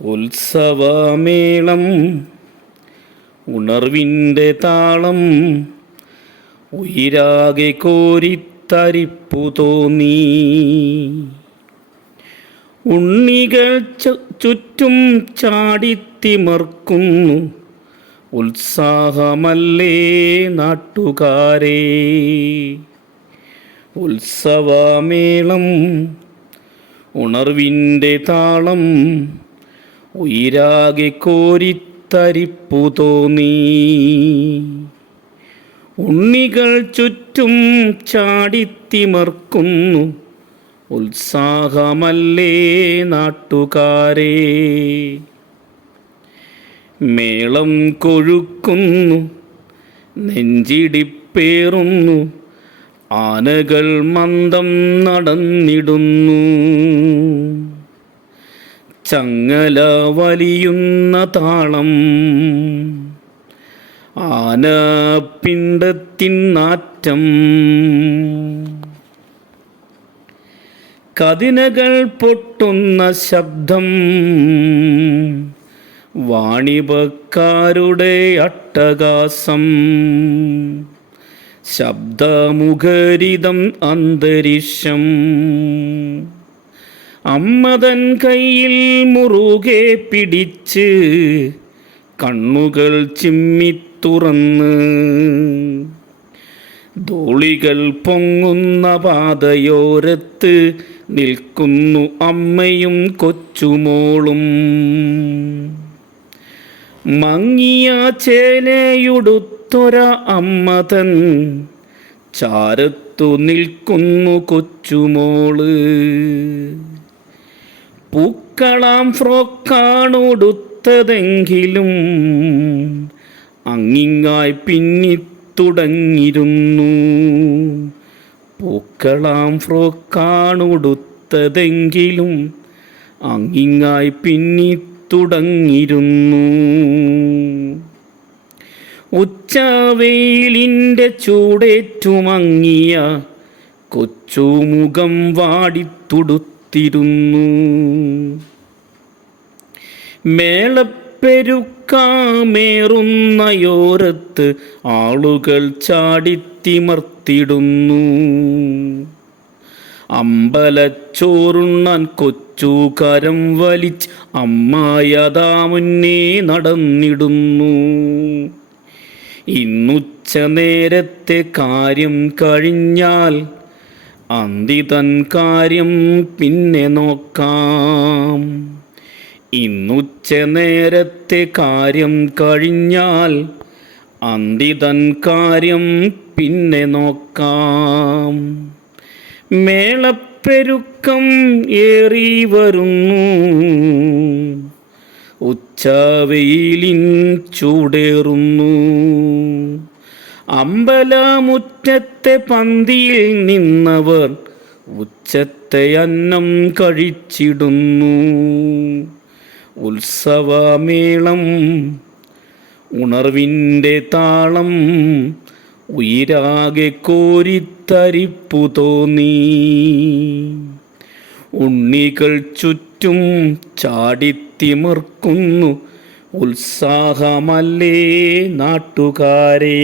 ഉത്സവമേളം ഉണർവിൻ്റെ താളം ഉയിരാകെ കോരിത്തരിപ്പു തോന്നി. ഉണ്ണികൾ ചുറ്റും ചാടിത്തിമർക്കുന്നു. ഉത്സാഹമല്ലേ നാട്ടുകാരേ. ഉത്സവമേളം ഉണർവിൻ്റെ താളം ഉയിരാകെ കോരിത്തരിപ്പു തോന്നി. ഉണ്ണികൾ ചുറ്റും ചാടിത്തിമർക്കുന്നു. ഉത്സാഹമല്ലേ നാട്ടുകാരേ. മേളം കൊഴുക്കുന്നു, നെഞ്ചിടിപ്പേറുന്നു, ആനകൾ മന്ദം നടന്നിടുന്നു. ചങ്ങല വലിയുന്ന താളം, ആനപ്പിണ്ടത്തിൻ നാറ്റം. കതിനകൾ പൊട്ടുന്ന ശബ്ദം, വാണിഭക്കാരുടെ അട്ടഹാസം. ശബ്ദമുഖരിതം അന്തരീക്ഷം. അമ്മതൻ കയ്യിൽ മുറുകെ പിടിച്ച് കണ്ണുകൾ ചിമ്മിത്തുറന്ന്. ധൂളികൾ പൊങ്ങുന്ന പാതയോരത്ത് നിൽക്കുന്നു അമ്മയും കൊച്ചുമോളും. മങ്ങിയ ചേലയുടുത്തൊര അമ്മതൻ ചാരത്തു നിൽക്കുന്നു കൊച്ചുമോള്. പൂക്കളാം ഫ്രോക്കാണുടുത്തതെങ്കിലും അങ്ങിങ്ങായി പിന്നിത്തുടങ്ങിയിരുന്നു. പൂക്കളാം ഫ്രോക്കാണുടുത്തതെങ്കിലും അങ്ങിങ്ങായി പിന്നിത്തുടങ്ങിയിരുന്നു. ഉച്ചവെയിലിൻ്റെ ചൂടേറ്റുമങ്ങിയ കൊച്ചുമുഖം വാടിത്തുടുത്തിരുന്നു. മേളപ്പെരുക്കാമേറുന്നയോരത്ത് ആളുകൾ ചാടിത്തിമർത്തിടുന്നു. അമ്പലച്ചോറുണ്ണാൻ കൊച്ചുകരം വലിച്ച് അമ്മായതാ മുന്നേ നടന്നിടുന്നു. ഇന്നുച്ച നേരത്തെ കാര്യം കഴിഞ്ഞാൽ അന്തിതൻ കാര്യം പിന്നെ നോക്കാം. ഇന്നുച്ച നേരത്തെ കാര്യം കഴിഞ്ഞാൽ അന്തിതൻ കാര്യം പിന്നെ നോക്കാം. മേളപ്പെരുക്കം ഏറി വരുന്നു. ഉച്ചവെയിലിൻ ചൂടേറുന്നു. അമ്പലമുറ്റത്തെ പന്തിയിൽ നിന്നവർ ഉച്ചത്തെ അന്നം കഴിച്ചിടുന്നു. ഉത്സവമേളം ഉണർവിൻ്റെ താളം ഉയിരാകെ കോരിത്തരിപ്പു തോന്നി. ഉണ്ണികൾ ചുറ്റും ചാടിത്തിമർക്കുന്നു. ഉത്സാഹമല്ലേ നാട്ടുകാരേ.